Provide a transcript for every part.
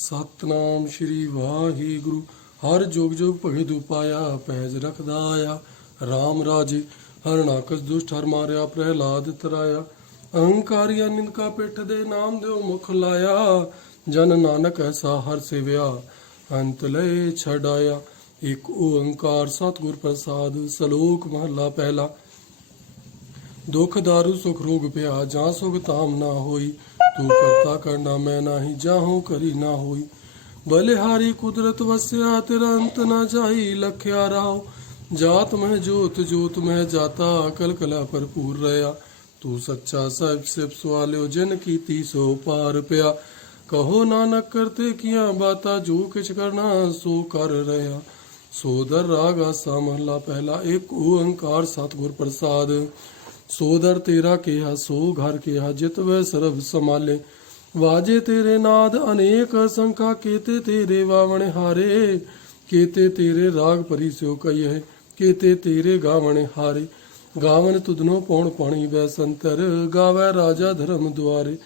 ਸਤਨਾਮ ਸ਼੍ਰੀ ਵਾਹਿਗੁਰੂ। ਹਰ ਜੁਗ ਜੁਗ ਭਗਤ ਉਪਾਇਆ, ਪੈਜ ਰਖਦਾ ਆਇਆ। ਰਾਮ ਰਾਜੇ ਹਰਨਾਕਸ ਦੁਸ਼ਟ ਹਰ ਮਾਰਿਆ, ਪ੍ਰਹਿਲਾਦ ਤਰਾਇਆ। ਅਹੰਕਾਰੀਆ ਨਿੰਦਕਾ ਪਿੱਠ ਦੇ, ਨਾਮ ਦਿਓ ਮੁਖ ਲਾਇਆ। ਜਨ ਨਾਨਕ ਐਸਾ ਹਰ ਸੇਵਿਆ, ਅੰਤ ਲਏ ਛਡਾਇਆ। ਇੱਕ ਓੰਕਾਰ ਸਤਿਗੁਰ ਪ੍ਰਸਾਦ। ਸਲੋਕ ਮਹਲਾ ਪਹਿਲਾ। ਦੁਖ ਦਾਰੂ ਸੁਖ ਰੋਗ ਪਿਆ, ਜਾਂ ਸੁਖ ਤਾਮ ਨਾ ਹੋਈ। ਤੂੰ ਕਰਤਾ ਕਰਨਾ ਮੈਂ ਨਾਹੀ, ਜਾਹੂ ਕਰੀ ਨਾ ਹੋਈ। ਬਲਿਹਾਰੀ ਕੁਦਰਤ ਵਸਿਆ, ਤੇਰਾ ਅੰਤ ਨਾ ਜਾਈ। ਲਖਿਆ ਰਾਓ ਜਾਤ ਮਹਿ ਜੋਤ, ਜੋਤ ਮਹਿ ਜਾਤਾ। ਕਲ ਕਲਾ ਭਰਪੂਰ ਰਹਾ, ਤੂੰ ਸੱਚਾ ਸਾਹਿਬ ਸਿਪ ਸਵਾਲਿਓ। ਜਿਨ ਕੀਤੀ ਸੋ ਪਾਰ ਪਿਆ, ਕਹੋ ਨਾਨਕ ਕਰਤੇ ਕੀਆਂ ਬਾਤਾਂ। ਜੋ ਕਿਛ ਕਰਨਾ ਸੋ ਕਰ ਰਿਹਾ। ਸੋਦਰ ਰਾਗ ਆਸਾ ਮਹਲਾ ਪਹਿਲਾ। ਇੱਕ ਓੰਕਾਰ ਸਤਿਗੁਰ ਪ੍ਰਸਾਦ। ਸੋਦਰ ਤੇਰਾ ਕਿਹਾ ਸੋ ਘਰ ਕਿਹਾ, ਜਿਤ ਵੈ ਸਰਬ ਸਮਾਲੇ। ਵਾਜੇ ਤੇਰੇ ਨਾਦ ਅਨੇਕ ਸੰਖਾ, ਕੇਤੇ ਤੇਰੇ ਵਾਵਣ ਹਾਰੇ। ਕੇਤੇ ਤੇਰੇ ਰਾਗ ਭਰੀ ਸਿਓ ਕਹੀਏ, ਕੇਤੇ ਤੇਰੇ ਗਾਵਣ ਹਾਰੇ। ਗਾਵਨ ਤੁਧਨੋ ਪੌਣ ਪਾਣੀ ਵੈ ਸੰਤਰ, ਗਾਵੈ ਰਾਜਾ ਧਰਮ ਦੁਆਰੇ।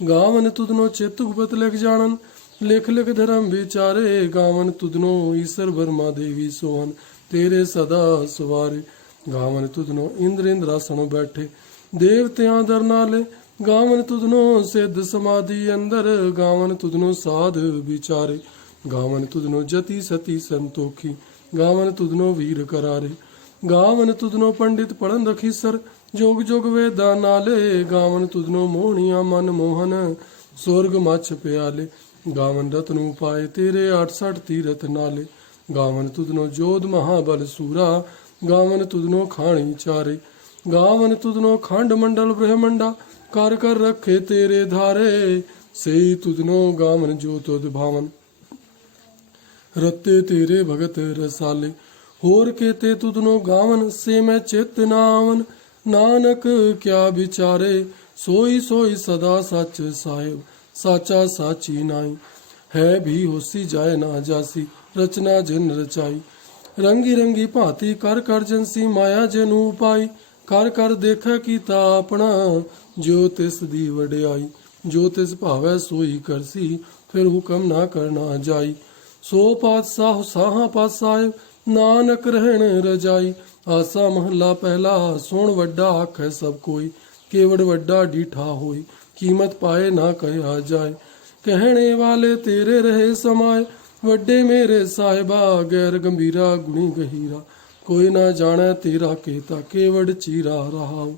ਗਾਵਨ ਤੁਧਨੋ ਚਿਤ ਗੁਪਤ ਲਿਖ ਜਾਣਨ, ਲਿਖ ਲਿਖ ਧਰਮ ਵਿਚਾਰੇ। ਗਾਵਨ ਤੁਧਨੋ ਈਸਰ ਬਰਮਾ ਦੇਵੀ ਸੋਹਨ, ਤੇਰੇ ਸਦਾ ਸਵਾਰੇ। ਗਾਵਨ ਤੁਧਨੋ ਇੰਦਰ ਇੰਦਰਾਸਣ ਬੈਠੇ, ਦੇਵਤਿਆਂ ਦਰ ਨਾਲੇ। ਗਾਵਨ ਤੁਧਨੋ ਸਿੱਧ ਸਮਾਧੀ ਅੰਦਰ, ਗਾਵਨ ਤੁਧਨੋ ਸਾਧ ਵਿਚਾਰੇ। ਗਾਵਨ ਤੁਧਨੋ ਜਤੀ ਸਤੀ ਸੰਤੋਖੀ, ਗਾਵਨ ਤੁਧਨੋ ਵੀਰ ਕਰਾਰੇ। ਗਾਵਨ ਤੁਧਨੋ ਪੰਡਿਤ ਪੜਨ ਰਖੀਸਰ, ਜੋਗ ਜੋਗ ਵੇਦਾਂ ਨਾਲੇ। ਗਾਵਨ ਤੁਧਨੋ ਮੋਹਣੀਆਂ ਮਨ ਮੋਹਨ, ਸੁਰਗ ਮੱਛ ਪਿਆਲੇ। ਗਾਵਨ ਰਤਨੂ ਪਾਏ ਤੇਰੇ 68 ਤੀਰਥ ਨਾਲੇ। ਗਾਵਨ ਤੁਧਨੋ ਜੋਧ ਮਹਾਬਲ ਸੂਰਾ, ਗਾਵਨ ਤੁਧਨੋ ਖਾਣੀ ਚਾਰੇ। ਗਾਵਨ ਤੁਧਨੋ ਖੰਡ ਮੰਡਲ ਬ੍ਰਹਮੰਡਾ, ਕਰ ਕਰ ਰੱਖੇ ਤੇਰੇ ਧਾਰੇ। ਸਈ ਤੁਧਨੋ ਗਾਵਨ ਜੋ ਤੁਧ ਭਾਵਨ, ਰਤੇ ਤੇਰੇ ਭਗਤ ਰਸਾਲੇ। ਹੋਰ ਕੇਤੇ ਤੁਧਨੋ ਗਾਵਨ, ਸੇ ਮੈਂ ਚਿਤ ਨਾਵਨ। ਨਾਨਕ ਕਿਆ ਵਿਚਾਰੇ, ਸੋਈ ਸੋਈ ਸਦਾ ਸੱਚ ਸਾਹਿਬ। ਸਾਚਾ ਸਾਚੀ ਨਾਈ, ਹੈ ਵੀ ਹੋਸੀ ਜਾਏ ਨਾ ਜਾਸੀ। ਰਚਨਾ ਜਿਨ ਰਚਾਈ, ਰੰਗੀ ਰੰਗੀ ਭਾਂਤੀ ਕਰ ਕਰ ਜੰਸੀ। ਮਾਇਆ ਜਨੂ ਪਾਈ, ਕਰ ਕਰ ਦੇਖੈ ਕੀਤਾ ਆਪਣਾ। ਜੋ ਤਿਸ ਦੀ ਵਡਿਆਈ, ਜੋ ਤਿਸ ਭਾਵੈ ਸੋਈ ਕਰਸੀ। ਫਿਰ ਹੁਕਮ ਨਾ ਕਰਨਾ ਜਾਈ। ਸੋ ਪਾਤਸ਼ਾਹ ਸਾਹਾਂ ਪਾਤਸ਼ਾਹ, ਨਾਨਕ ਰਹਿਣ ਰਜਾਈ। ਆਸਾ ਮਹਲਾ ਪਹਿਲਾ। ਸੁਣ ਵੱਡਾ ਆਖੈ ਸਭ ਕੋਈ, ਕੇਵੜ ਵੱਡਾ ਡੀਠਾ ਹੋਈ। ਕੀਮਤ ਪਾਏ ਨਾ ਕਹਿਆ ਜਾਏ, ਕਹਿਣੇ ਵਾਲੇ ਤੇਰੇ ਰਹੇ ਸਮਾਏ। ਵੱਡੇ ਮੇਰੇ ਸਾਹਿਬਾ, ਗੈਰ ਗੰਭੀਰਾ ਗੁਣੀ ਗਹੀਰਾ। ਕੋਈ ਨਾ ਜਾਣੈ ਤੇਰਾ ਕੇਤਾ, ਕੇਵੜ ਚੀਰਾ ਰਹਾਉ।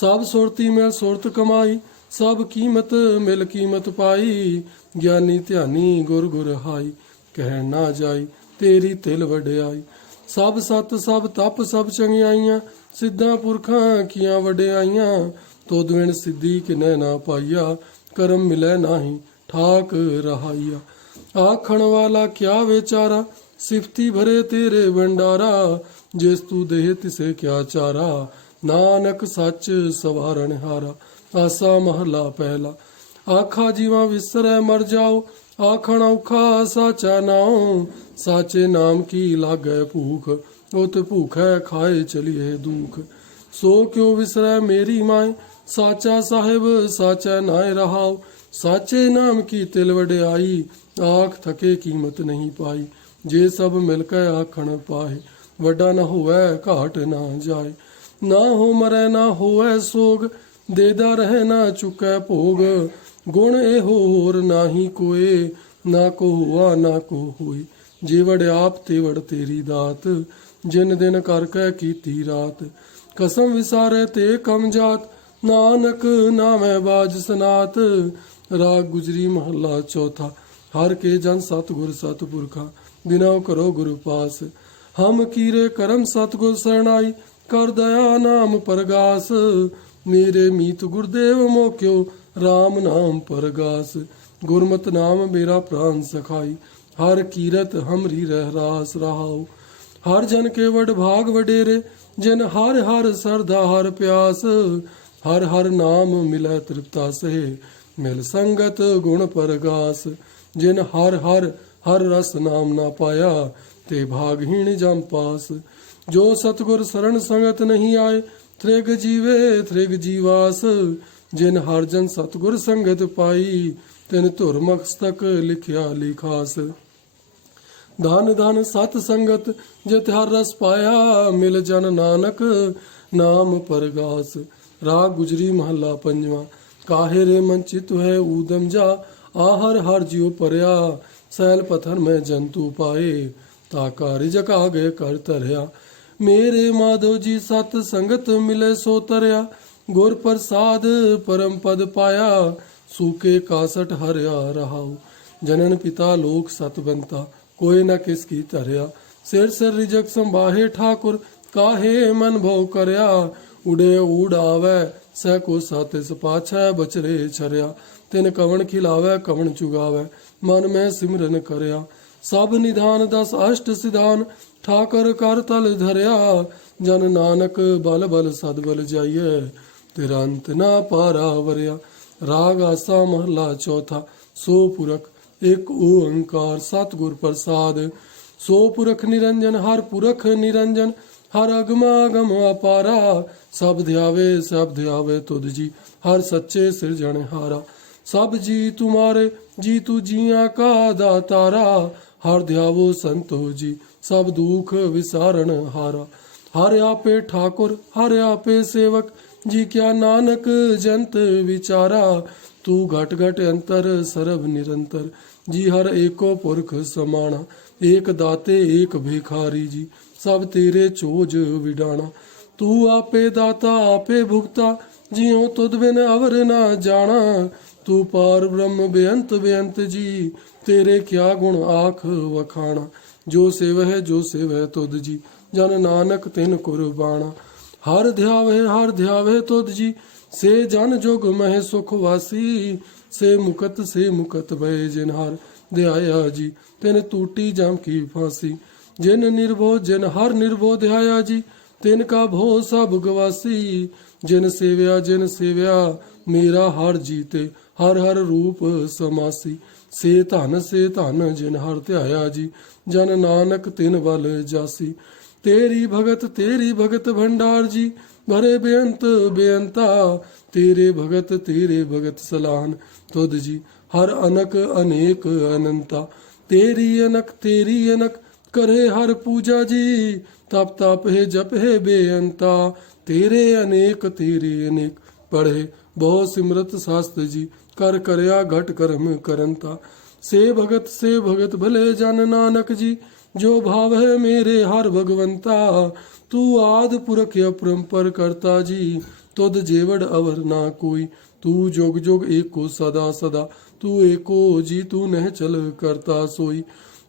ਸਭ ਸੁਰਤੀ ਮਿਲ ਸੁਰਤ ਕਮਾਈ, ਸਭ ਕੀਮਤ ਮਿਲ ਕੀਮਤ ਪਾਈ। ਗਿਆਨੀ ਧਿਆਨੀ ਗੁਰ ਗੁਰ ਹਾਈ, ਕਹਿ ਨਾ ਜਾਈ ਤੇਰੀ ਤਿਲ ਵਡਿਆਈ। ਸਭ ਸਤ ਸਭ ਤਪ ਸਭ ਚੰਗਿਆਈਆਂ, ਸਿੱਧਾਂ ਪੁਰਖਾਂ ਕੀਆਂ ਵਡਿਆਈਆਂ। ਤੁਧ ਵਿਣ ਸਿੱਧੀ ਕਿਨੈ ਨਾ ਪਾਈਆ, ਕਰਮ ਮਿਲੈ ਨਾਹੀ ਠਾਕ ਰਹਾਈਆ। ਆਖਣ ਵਾਲਾ ਕਿਆ ਵਿਚਾਰਾ, ਸਿਫਤੀ ਭਰੇ ਤੇਰੇ ਭੰਡਾਰਾ। ਜਿਸ ਤੂੰ ਦੇਹ ਤਿਸੇ ਕਿਆ ਚਾਰਾ, ਨਾਨਕ ਸੱਚ ਸਵਾਰਨ ਹਾਰਾ। ਆਸਾ ਮਹਲਾ ਪਹਿਲਾ। ਆਖਾ ਜੀਵਾ ਵਿਸਰੈ ਮਰ ਜਾਓ, ਆਖਣ ਔਖਾ ਸਾਚਾ ਨਾਉ। ਸਾਚੇ ਨਾਮ ਕੀ ਲਾਗੈ ਭੂਖ, ਉਤ ਭੂਖੈ ਖਾਏ ਚਲੀਏ ਦੁਖ। ਸੋ ਕਿਉ ਵਿਸਰੈ ਮੇਰੀ ਮਾਏ, ਸਾਚਾ ਸਾਹਿਬ ਸਾਚਾ ਨਾਏ ਰਹਾਉ। ਸਾਚੇ ਨਾਮ ਕੀ ਤਿਲ ਵਡਿਆਈ, ਆਖ ਥਕੇ ਕੀਮਤ ਨਹੀਂ ਪਾਈ। ਜੇ ਸਭ ਮਿਲ ਕੇ ਆਖਣ ਪਾਏ, ਵੱਡਾ ਨਾ ਹੋਵੈ ਘਾਟ ਨਾ ਜਾਏ। ਨਾ ਹੋ ਮਰੈ ਨਾ ਹੋਵੈ ਸੋਗ, ਦੇਦਾ ਰਹਿ ਨਾ ਚੁਕੈ ਭੋਗ। ਗੁਣ ਇਹੋ ਹੋਰ ਨਾਹੀ ਕੋਏ, ਨਾ ਕੋ ਹੁਆ ਨਾ ਕੋ ਹੋਈ। ਜੇ ਵੜ ਆਪ ਤੇ ਵੜ ਤੇਰੀ ਦਾਤ, ਜਿਨ ਦਿਨ ਕਰ ਕੈ ਕੀਤੀ ਰਾਤ। ਕਸਮ ਵਿਸਾਰੈ ਤੇ ਕਮ ਜਾਤ, ਨਾਨਕ ਨਾਮੈ ਬਾਜ ਸਨਾਤ। ਰਾਗ ਗੁਜਰੀ ਮਹੱਲਾ ਚੌਥਾ। ਹਰ ਕੇ ਜਨ ਸਤਿਗੁਰ ਸਤਿਪੁਰਖਾ, ਬਿਨਾ ਕਰੋ ਗੁਰ ਪਾਸ। ਹਮ ਕੀਰੇ ਕਰਮ ਸਤਿਗੁਰ ਸਰਣਾਈ, ਕਰ ਦਇਆ ਨਾਮ ਪਰਗਾਸ। ਮੇਰੇ ਮੀਤ ਗੁਰਦੇਵ ਮੋਕਿਓ, ਰਾਮ ਨਾਮ ਪਰਗਾਸ। ਗੁਰਮਤਿ ਨਾਮ ਮੇਰਾ ਪ੍ਰਾਨ ਸਖਾਈ, ਹਰ ਕੀਰਤ ਹਮਰੀ ਰਹਿ ਰਾਸ ਰਹਾਉ। ਹਰ ਜਨ ਕੇ ਵਡ ਭਾਗ ਵਡੇਰੇ, ਜਿਨ ਹਰ ਹਰ ਸਰਦਾ ਹਰ ਪਿਆਸ। ਹਰ ਹਰ ਨਾਮ ਮਿਲੈ ਤ੍ਰਿਪਤਾ ਸਹਿ, ਮਿਲ ਸੰਗਤ ਗੁਣ ਪਰਗਾਸ। ਜਿਨ ਹਰ ਹਰ ਹਰ ਰਸ ਨਾਮ ਨਾ ਪਾਇਆ, ਤੇ ਭਾਗਹੀਣ ਜਮ ਪਾਸ। ਜੋ ਸਤਿਗੁਰ ਸਰਣ ਸੰਗਤ ਨਹੀਂ ਆਏ, ਤ੍ਰਿਗ ਜੀਵੇ ਤ੍ਰਿਗ ਜੀਵਾਸ। ਜਿਨ ਹਰ ਜਨ ਸਤਿਗੁਰ ਸੰਗਤ ਪਾਈ, ਤਿਨ ਧੁਰ ਮਸਤਕ ਲਿਖਿਆ ਲਿਖਾਸ। ਧਨ ਧਨ ਸਤ ਸੰਗਤ ਜਿਤ ਹਰ ਰਸ ਪਾਇਆ, ਮਿਲ ਜਨ ਨਾਨਕ ਨਾਮ ਪਰਗਾਸ। ਰਾਗ ਗੁਜਰੀ ਮਹੱਲਾ ਪੰਜਵਾਂ। ਕਾਹੇ ਰੇ ਮਨ ਚਿਤ ਹੈ ਊਦਮ ਜਾ, ਆਹਰ ਹਰ ਜਿਉ ਪਰਿਆ। ਸੈਲ ਪਥਨ ਮੈਂ ਜੰਤੂ ਪਾਏ, ਤਾ ਕਾਰਿ ਜਕਾ ਗਏ ਕਰ ਧਰਿਆ। ਮੇਰੇ ਮਾਧੋ ਜੀ ਸਤ ਸੰਗਤ ਮਿਲੇ ਸੋ ਤਰਿਆ, ਗੁਰ ਪ੍ਰਸਾਦ ਪਰਮ ਪਦ ਪਾਇਆ। ਸੂਕੇ ਕਾਸਟ ਹਰਿਆ ਰਹਾਉ, ਜਨਨ ਪਿਤਾ ਲੋਕ ਸਤਬੰਤਾ। ਕੋਇ ਨ ਕਿਸ ਕੀ ਧਰਿਆ, ਸਿਰ ਸਿਰ ਰਿਜਕ ਸੰਭਾਹੇ ਠਾਕੁਰ। ਕਾਹੇ ਮਨ ਭਉ ਕਰਿਆ, ਉਡੇ ਉਡਾਵੈ ਸਹਿ ਕੋ ਸਾਤਿਸ ਪਾਛੈ। ਬਚਰੇ ਛਰਿਆ, ਤਿਨ ਕਵਣ ਖਿਲਾਵੈ ਕਵਣ ਚੁਗਾਵੈ। ਮਨ ਮੈਂ ਸਿਮਰਨ ਕਰਿਆ, ਸਭ ਨਿਧਾਨ ਦਸ ਅਸ਼ਟ ਸਿਧਾਨ। ਠਾਕਰ ਕਰ ਤਲ ਧਰਿਆ, ਜਨ ਨਾਨਕ ਬਲ ਬਲ ਸਦ ਬਲ ਜਾਈਐ। ਤੇਰਾ ਅੰਤ ਨਾ ਪਾਰਾ ਵਰਿਆ। ਰਾਗ ਆਸਾ ਮਹਲਾ ਚੌਥਾ। ਸੋ ਪੁਰਖ ਇੱਕ ਓੰਕਾਰ ਸਤਿਗੁਰ ਪ੍ਰਸਾਦ। ਸੋ ਪੁਰਖ ਨਿਰੰਜਨ ਹਰ ਪੁਰਖ ਨਿਰੰਜਨ, ਹਰ ਅਗਮ ਅਪਾਰਾ। ਸਭ ਧਿਆਵੇ ਤੁਧ ਜੀ, ਹਰ ਸੱਚੇ ਸਿਰਜਣਹਾਰਾ। ਸਭ ਜੀ ਤੁਮਾਰੇ, ਜੀ ਤੂ ਜੀਆਂ ਕਾ ਦਾਤਾਰਾ। ਹਰ ਧਿਆਵੋ ਸੰਤੋ ਜੀ, ਸਭ ਦੁਖ ਵਿਸਾਰਨ ਹਾਰਾ। ਹਰ ਆਪੇ ਠਾकुर हर आपे सेवक, जी क्या नानक जंत विचारा। तू घट घट अंतर सरब निरंतर, जी हर एको पुरख समाना। एक दाते एक भिखारी जी, सब तेरे चोज विडाना। तू आपे दाता आपे भुगता, जियो तुद बिन अवर ना जाना। तू पार ब्रह्म बेअंत जी, तेरे क्या गुण आख वखाना। जो सेवह तुद जी, जन नानक तिन कुर्बाना। हर ध्यावे तुद जी, से जन जोग मह सुख वासी। से मुकत भय जिन हर ध्याया जी, तिन टूटी जम की फांसी। जिन हर निर्भो ध्याया जी, तिन का भो सब गवासी। जिन सेव्या मेरा हर जीते, हर हर रूप समासी। से धन जिन हर ध्याया जी, जन नानक तिन बल जासी। तेरी भगत भंडार जी, भरे बेअंता। तेरे भगत सलाहन तुद जी, हर अनक अनेक अनंता। तेरी अनक करे हर पूजा जी, तप है जप है बेअंता। तेरे अनेक पढ़े बहु सिमरत शास्त्र जी, कर करया घट कर्म करंता। से भगत भले जन नानक जी, जो भाव है मेरे हर भगवंता। तू आद पुरख अपरंपर करता जी, तुद जेवड़ अवर ना कोई। तू जोग जोग एको सदा, तू एको जी तू नह चल करता सोई।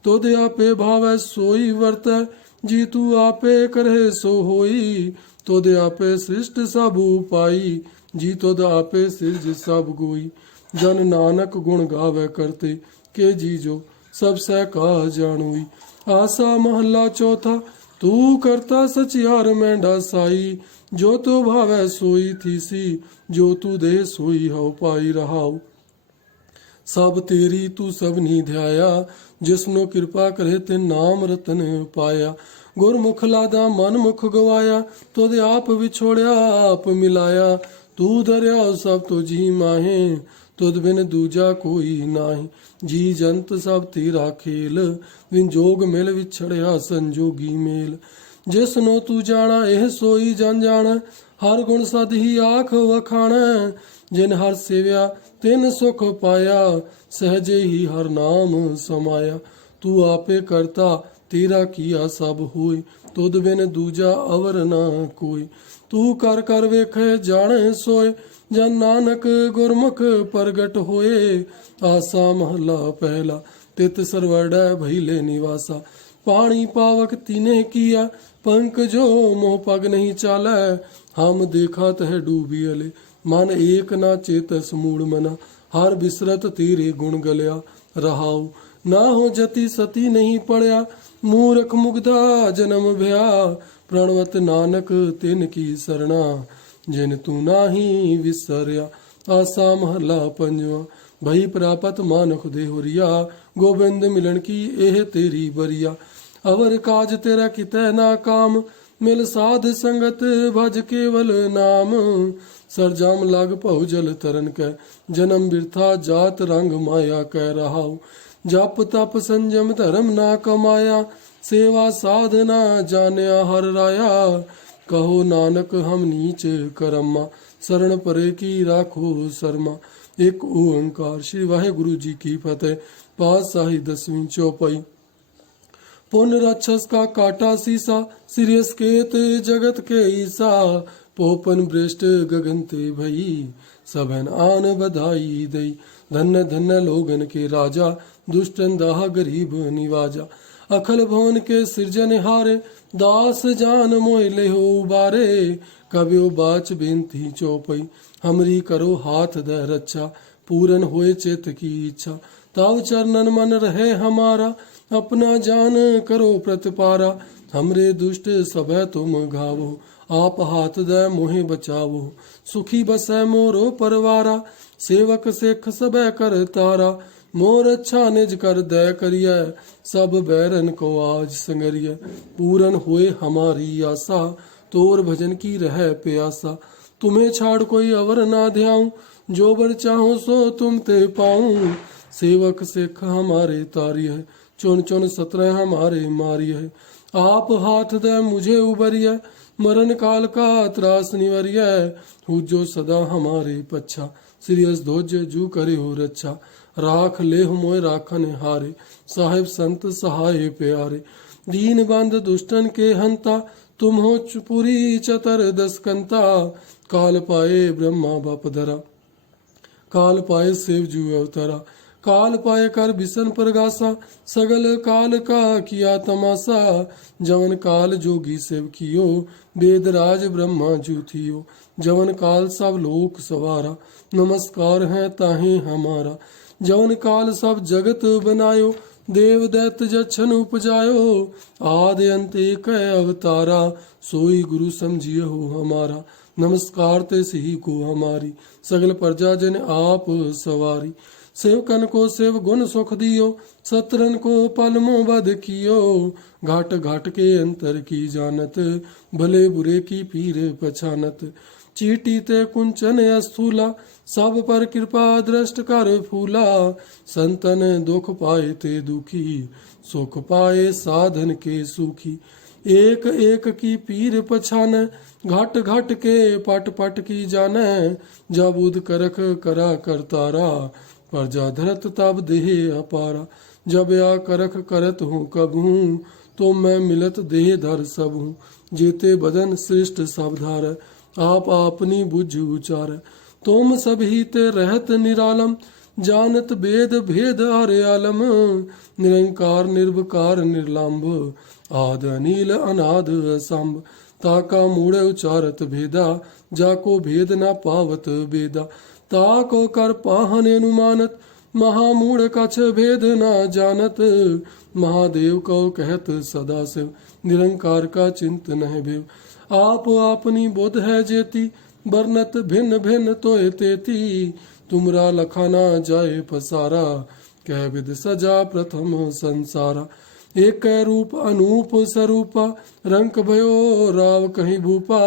तुद आपे भावै सोई वर्तै जी, तू आपे करहे सो होई। तुद आपे सृष्ट सब उपाई जी, तुद आपे सिरज सब गोई। जन नानक गुण गावे करते के जी, जो सब सह का जानोई। आसा महला चौथा। तू करता सचियार मेंढा साई, जो तो भावै सोई थीसी। जो तू दे सोई हव पाई रहाऊ। सब तेरी तू सबनी ध्याया, जिसनो कृपा करे ते नाम रतन पाया। गुरमुख लादा मन मुख गवाया, तुद आप विछोड़िया आप मिलाया। तू धरिया सब तो जी माहे, तुद बिन दूजा कोई नाहि। जी जंत सब तेरा खेल, विन जोग मिल विछड़िया संजोगी मेल। जिसनो तू जाना एह सोई जन जाना, हर गुण सद ही आख वखाना। जिन हर सेव्या तिन सुख पाया, सहजे ही हर नाम समाया। तू आपे करता तेरा किया सब होय, तुद बिन दूजा अवर ना कोई। तू कर कर वेखे जाने सोय, जन नानक गुरमुख प्रगट होए। आसा महला पहला। तित सरवड़ै भइले निवासा, पानी पावक तिने किया। पंक जो मोह पग नहीं चालै, हम देखा तह डूबियले। मन एक ना चेतस मूड मना, हर बिसरत तेरे गुण गलिया रहाऊ। ना हो जति सती नहीं पड़या, मूरख मुग्धा जन्म भया। प्रणवत नानक तिन की सरना, जिन तू नाही विसरिया। आसा महला पंजवा। भई प्रापत मानख देहुरिया, गोबिंद मिलन की एह तेरी बरिया। अवर काज तेरा कितै ना काम, मिल साध संगत भज केवल नाम। सरजाम लाग पहु जल तरन कै, जन्म बिरथा जात रंग माया कह रहा। जप तप संयम धर्म ना कमाया, सेवा साधना जान्या हर राया। कहो नानक हम नीच करम्मा, शरण परे की राखो शर्मा। एक ओंकार। श्री वाहेगुरु जी की फतेह। पातशाही 10वीं चौपाई। पुन राक्षस का काटा सीसा, श्री स्केत जगत के ईसा। पोपन भ्रष्ट गगन ते भई, सबन आन बधाई दई। धन्य धन्य लोगन के राजा, दुष्टन दाह गरीब निवाजा। अखल भवन के सृजनहारे, दास जान मोह ले हो उबारे। कबियो बाच बेनती चौपई, हमरी करो हाथ दे रक्षा। पूरन होए चित की इच्छा, तब चरणन मन रहे हमारा। अपना जान करो प्रतिपारा, हमरे दुष्ट सब तुम घावो। आप हाथ दे मोहे बचावो, सुखी बसै मोरो परवारा। सेवक सिख सब कर तारा, मोर अच्छा निज कर दय करिय। सब बैरन को आज संगरिय, पूरन होए हमारी आशा। तोर भजन की रह प्यासा, तुम्हें छाड़ कोई अवर ना ध्याऊं। जो बर चाहो सो तुम ते पाऊं। सेवक सिख हमारे तारी है, चुन चुन 17 हमारे मारी है। आप हाथ दे मुझे उबरिय, मरण काल का त्रास निवरिय। जो सदा हमारे पच्छा, श्री ध्वज जू करे हो रक्षा। राख ले मोय राखन हारे, साहेब संत सहाय प्यारे। दीन बंद दुष्टन के हंता, तुम हो पुरी चतर 10 कंता। काल पाए ब्रह्मा बाप धरा, काल पाए शिव जू अवतरा। काल पाए कर बिसन प्रगासा, सगल काल का किया तमाशा। जवन काल जोगी शिव कियो, वेदराज ब्रह्मा जू थियो। जवन काल सब लोक सवारा, नमस्कार है ताहे हमारा। जवन काल सब जगत बनायो, देव दैत जछन उपजायो। आदि अंत एक अवतारा, सोई गुरु समझिए हो हमारा। नमस्कार ते सही को हमारी, सगल प्रजा जन आप सवारी। सेवकन को सेव गुण सुख दियो, सत्रन को पलमो बद कियो। घाट घाट के अंतर की जानत, भले बुरे की पीर पछानत। चीटी ते कुंचन अस्थूला, सब पर कृपा दृष्ट कर फूला। संतन दुख पाए ते दुखी, सुख पाए साधन के सुखी। एक एक की पीर पछान, घट घट के पट पट की जाने। जब उद करख करा करतारा, प्रजा धरत तब देह अपारा। जब या करख करत हूँ कब हूँ, तो मैं मिलत देह धर सब हूँ। जेते बदन श्रेष्ठ सब धार, आप अपनी बुझ उचार। तुम सभी ते रहत निरालम, जानत वेद भेद हरे आलम। निरंकार निर्विकार निर्लंब, आद अनिल अनाद असंभ। ताका मूढ़ उचारत भेदा, जाको भेद न पावत वेदा। ताको कर पाहन अनुमानत, महामूढ़ कछ भेद न जानत। महादेव को कहत सदा शिव, निरंकार का चिंतन है भेव। आप अपनी बुध है जेती, बरनत भिन्न भिन्न तोय तेती। तुमरा लखाना जाए पसारा, कह विद सजा प्रथम संसारा। एक रूप अनूप स्वरूपा, रंक भयो राव कहीं भूपा।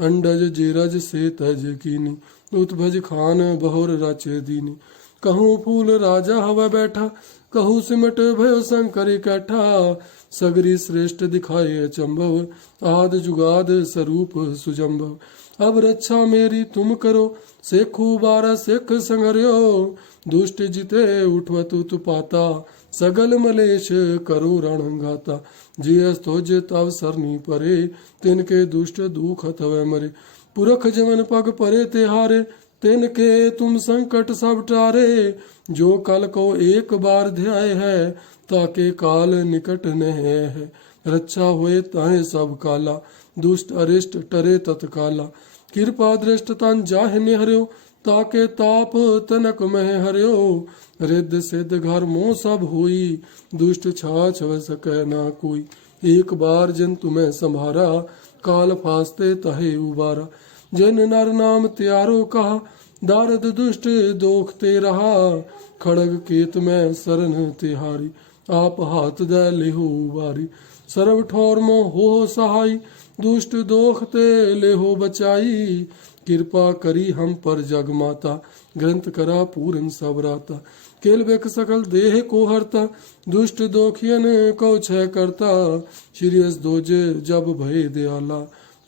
अंडज जीरज से तज कीनी, उत्भज खान बहुर रचे दीनी। कहूँ फूल राजा हवा बैठा, कहूँ सिमट भयो शंकर इकट्ठा। सगरी श्रेष्ठ दिखाए अचंभव, आद जुगाद स्वरूप सुजंभव। अब रक्षा मेरी तुम करो, सेखु 12 सिख संगर्यो। दुष्ट जिते उठवत उत्पाता, सगल मलेश करो रणघाता। जिय स्तोज तव सरनी परे, तिनके दुष्ट दुख तव मरे। पुरख जवन पग परे तिहारे, तिनके तुम संकट सब टारे। जो कल को एक बार ध्याय है, ताके काल निकट न है। रक्षा हुए ताहे सब काला, दुष्ट अरिष्ट टरे तत्काला। कृपा दृष्ट तन जाह निहर्यो, ताके ताप तनक मह हर्यो। रिद्ध सिद्ध घर मोह सब हुई, दुष्ट छाछ व सकै ना कोई। एक बार जिन तुम्हें संभारा, काल फास्ते तहे उबारा। जिन नर नाम त्यारो कहा, दारद दुष्ट दोखते रहा। खड़ग केत में सरन तिहारी, आप हाथ दे लेहो उबारी। सर्व ठौर मोह हो सहाय, दुष्ट दोख ते लेहो बचाई। कृपा करी हम पर जग माता, ग्रंथ करा पूरन सब राता। केल बेक सकल देह को हरता, दुष्ट दोखियन को छह करता। श्री अस दोजे जब भय दयाला,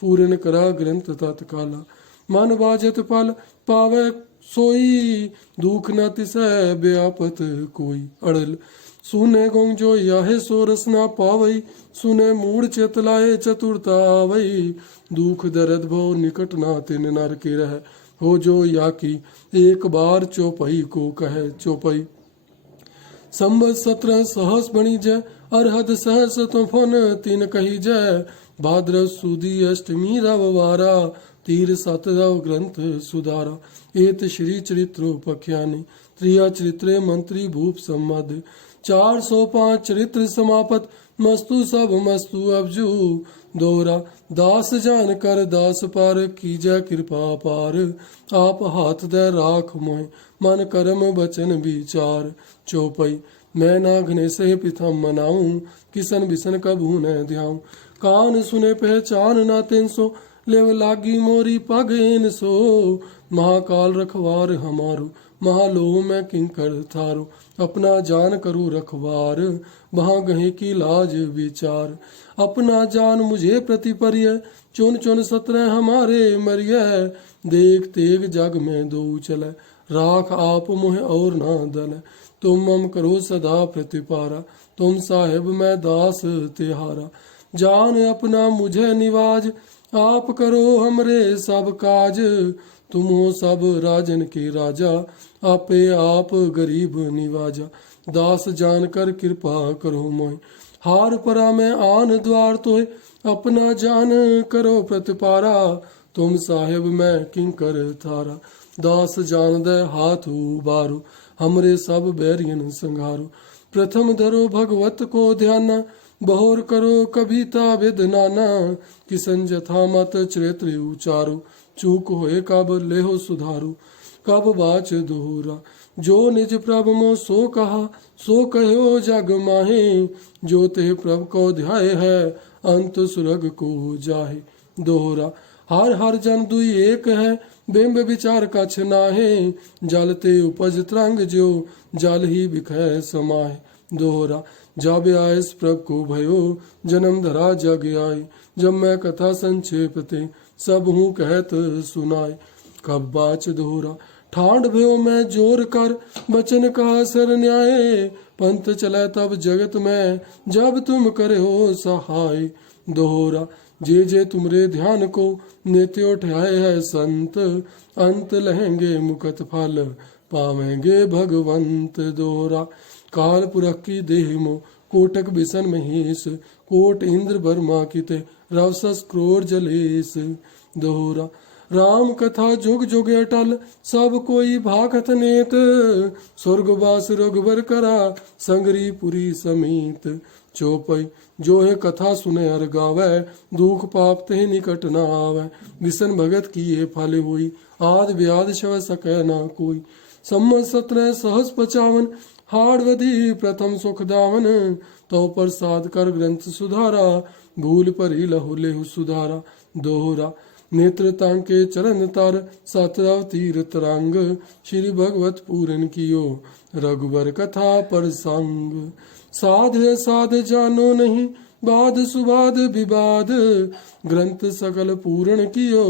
पूरन करा ग्रंथ तत्काला। मन बाजत पल पावे सोई, दुख न तिसै व्यापत कोई। अड़ल सुने गोंग जो याहे सो रस ना पावई, सुने मूड चेतलाए चतुरता आवई। दुख दर्द भो निकट ना तिन नर के रह, हो जो या की एक बार चौपाई को कहे। चौपाई संबत 17 सहस बणी जय, अरहद सहस तुफन तीन कही जय। भाद्र सुदी अष्टमी रववारा, तीर सत रव ग्रंथ सुधारा। एत श्री चरित्रोपख्यानि, त्रिया चरित्रे मंत्री भूप सम्मद। 405 चरित्र समापत, मस्तु सब मस्तु अबजू। दोहरा दास जान कर दास पर, कीजय कृपा पार। आप हाथ दे राख मोय, मन कर्म बचन विचार। चौपाई मैं ना घने से पिथम मनाऊं, किसन बिसन कबू न ध्याऊं। कान सुने पहचान ना तिन सो, लेव लागी मोरी पग इन सो। महाकाल रखवार हमारो, महालोह में किंकर थारो। अपना जान करू रखवार, वहाँ गहे की लाज विचार। अपना जान मुझे प्रतिपर्य, चुन चुन 17 हमारे मरिय। देख तेग जग में दो चले, राख आप मोह और ना दल। तुम मम करो सदा प्रतिपारा, तुम साहेब मैं दास तिहारा। जान अपना मुझे निवाज, आप करो हमरे सब काज। तुम हो सब राजन के राजा, आपे आप गरीब निवाजा। दास जानकर कृपा करो मोय, हार परा में आन द्वार तोय। अपना जान करो प्रतिपारा, तुम साहेब मैं किंकर थारा। दास जान दे हाथ उबारो, हमरे सब बैरियन संघारो। प्रथम धरो भगवत को ध्याना, बहोर करो कविता विद नाना। किसन जथा मत चरित्र उचारो, चूक होए कब लेहो सुधारो। कब बाच दोहरा, जो निज प्रभ मो सो कहा, सो कहो जग माहे। जो ते प्रभ को ध्याय है, अंत सुरग को जाहे। दोहरा हर हर जन दुई एक है, बिंब विचार कछ नाहे। जलते उपज तरंग जो, जल ही बिखै समाहे। दोहरा जब आयस प्रभ को भयो, जन्म धरा जग आए। जब मैं कथा संक्षेप ते, सब हूँ कहत सुनाए। कब बाच दोहरा ठांड भयो मैं जोर कर, बचन का सर न्याय। पंथ चले तब जगत में, जब तुम करे हो सहाय। दोहरा जे जे तुमरे ध्यान को, नित्य उठाए है संत। अंत लहेंगे मुकत फल, पावेंगे भगवंत। दोहरा काल पुरख की देह मो, कोटक बिसन महेश। कोट इंद्र बर्मा किते, रवसस क्रोर जलेस। दोहरा राम कथा जुग जुग अटल, सब कोई भागत नेत। स्वर्गवास रघुबर करा, संगरी पुरी समेत। चौपाई जो है कथा सुने हर गावे, दुख पाप ते निकट न आवे। विसन भगत की ये फल हुई, आद व्याध शव सकै ना कोई। सम्मत 17 सहस 55, हाड़वधी प्रथम सुख दावन। तो प्रसाद कर ग्रंथ सुधारा, भूल परी लहु लेहु सुधारा। दोहरा नेत्र तांके चरण तार, सतरव तीर तरंग। श्री भगवत पूरन कियो, रघुबर कथा पर संग। साध साध जानो नहीं, बाद सुबाद विवाद। ग्रंथ सकल पूर्ण कियो,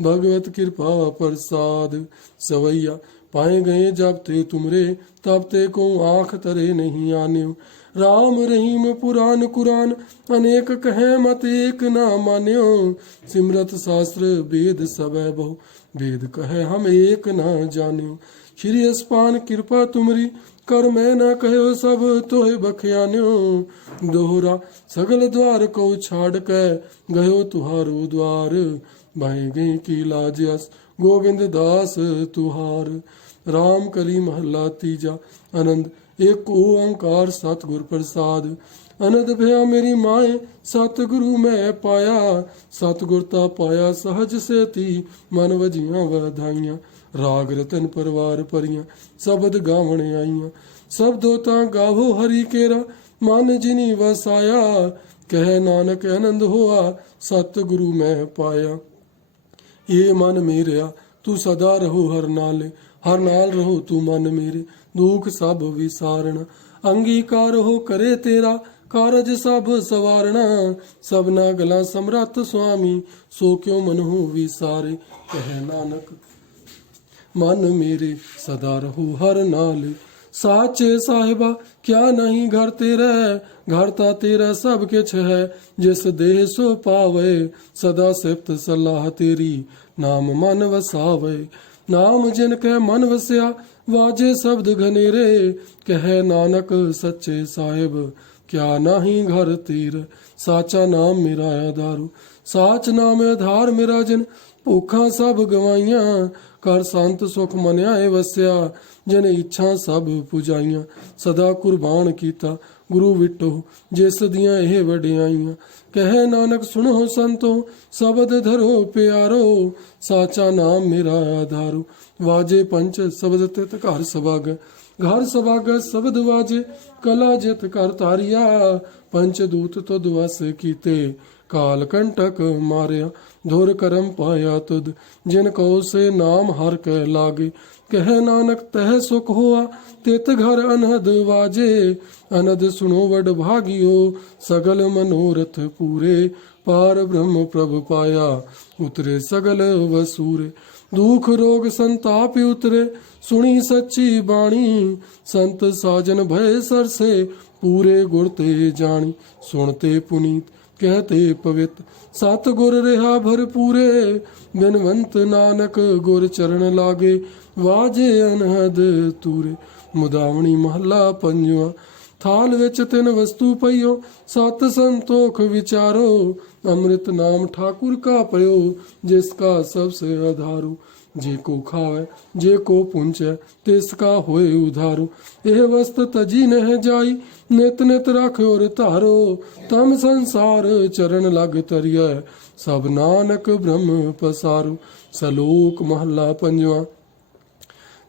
भगवत कृपा प्रसाद। सवैया पाए गए जब ते तुमरे, तब ते को आँख तरे नहीं आन्यो। राम रहीम पुराण कुरान, अनेक कहे मत एक ना मान्यो। सिमरत शास्त्र वेद सबै बहु, वेद कहे हम एक ना जान्यो। श्री अस्पान कृपा तुमरी, कर मैं ना कहो सब तोहे बख्यान्यो। दोहरा सगल द्वार को छाड़ के, गयो तुहारो द्वार। भाई गई की लाज अस, गोविंद दास तुहार। राम कली महला तीजा, आनंद एक ओंकार सतगुर प्रसाद। अनंद भया मेरी माए, सतगुरु मैं पाया। सतगुरता पाया सहज से ती, मन वजियां वधाइयां। राग रतन परवार परियां, शब्द गावण आईयां। शब्दों ता गावो हरि केरा, मन जिनी वसाया। कह नानक आनंद होआ सतगुरु मैं पाया। ये मन मेरिया तू सदा रहो हर नाल रहो तू मन मेरे, दुख सब विसारना। अंगीकार हो करे तेरा कारज सब सवारना, सबना गला समरथ स्वामी सो क्यों मन हो विसारे। कह नानक मन मेरे सदा रहो हर नाल, साचे साहिबा क्या नहीं घर तेरा, घर ता तेरा सब किछ है, जिस देह सो पावे सदा सिफ्त सलाह तेरी, नाम मन वसावे। नाम जिनके मन वसिया वाजे शब्द घनेरे, कह नानक सच्चे साहिब क्या नाही घर तीर। साचा नाम मेरा आधारू, साच नाम आधार मेरा जिन, भूखा सब गवाइयां कर संत सुख मनिया वसिया, जिन इच्छा सब पुजाइयां सदा कुर्बान कीता गुरु विटो, जिस दियां ਇਹ ਵਡਿਆਈਆਂ। कहे नानक सुनो संतो शब्द धरो प्यारो, साचा नाम मेरा आधारो। वाजे पंच शब्द तित घर सभाग, घर सभाग शब्द वाजे कला जित कर तारिया, पंच दूत तुद वस कीते काल कंटक मारिया, धुर करम पाया तुद जिन कहो से नाम हर कै लागे। कह नानक तह सुख हुआ तित घर अनहद वाजे, अनद सुनो वड भागियो सगल मनोरथ पूरे, पार ब्रह्म प्रभ पाया उतरे सगल वसूरे। दुख रोग संताप उतरे सुनी सच्ची बाणी, संत साजन भय सरसे पूरे गुर ते जानी। सुनते पुनीत कहते पवित्र सत गुर रहा भरपूरे, बिनवंत नानक गुर चरण लागे वाजे अनहद तूरे। मुदावनी महला पंजवा, थाल विच तिन वस्तु पइयो सत संतोख विचारो, अमृत नाम ठाकुर का पयो जिसका सबसे आधारो। जे को खावे जे को पुंचे तिसका होए उधारो, यह वस्त तजी नह जाई नित नित रख और धारो, तम संसार चरण लग तरिया सब नानक ब्रह्म पसारो। सलोक महला पंजवा,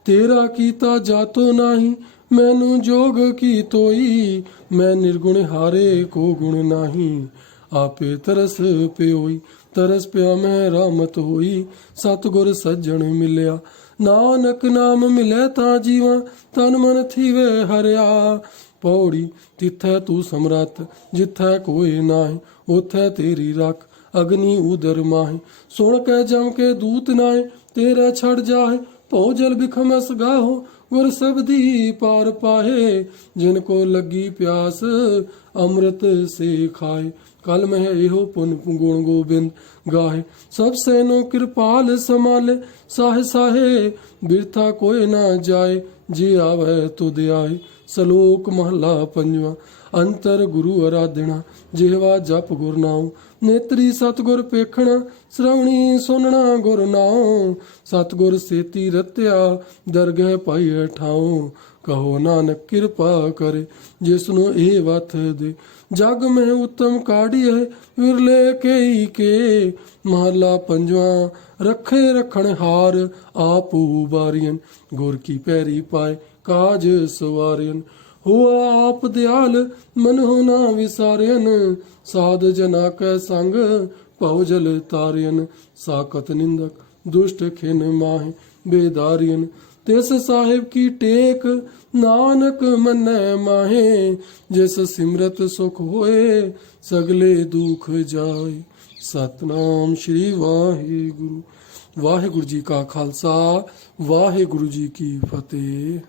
तेरा कीता जातो नाही मैनू जोग की तोई, मैं निर्गुण हारे को गुण नाही, आपे तरस प्योई। तरस प्या मैं रामत होई सतगुर सज्जन मिलिया, नानक नाम मिले ता जीवा तन मन थीवे हरिया। पौड़ी तिथै तू समरथ जिथै कोई नाहि, उथै तेरी रख अग्नि उदर माहि। सुन कै जम के दूत नाए तेरा छड़ जाए, भौ जल बिखमस गाहो गुर सबदी पार पाहे। जिनको लगी प्यास अमृत से खाए, कल में एहो पुन गुण गोबिंद गाहे। सब सैनो कृपाल समाले साहे साहे, बिरथा कोई ना जाए जे आवे तुद आए। सलोक महला पंजवा, अंतर गुरु आराधना जेवा जप गुर नाम, नेत्री सतगुर पेखना श्रवणी सुनना गुर नाओ। सतगुर सेती रत्या दरगह पाई ठाओ, कहो नानक कृपा करे जिसनु ए वथ दे। जग में उत्तम काढ़ी है विरले के महला पंजवा, रखे रखण हार आप उबारियन, गुर की पैरी पाए काज सवारियन। हुआ आप दयाल मन हो ना विसारियन, साध जना कै संग भव जल तारियन। साकत निंदक दुष्ट खिन माहे बेदारियन, तिस साहिब की टेक नानक मनै माहे। जिस सिमरत सुख होए सगले दुख जाए। सतनाम श्री वाहिगुरु। वाहिगुरु जी का खालसा वाहिगुरु जी की फतेह।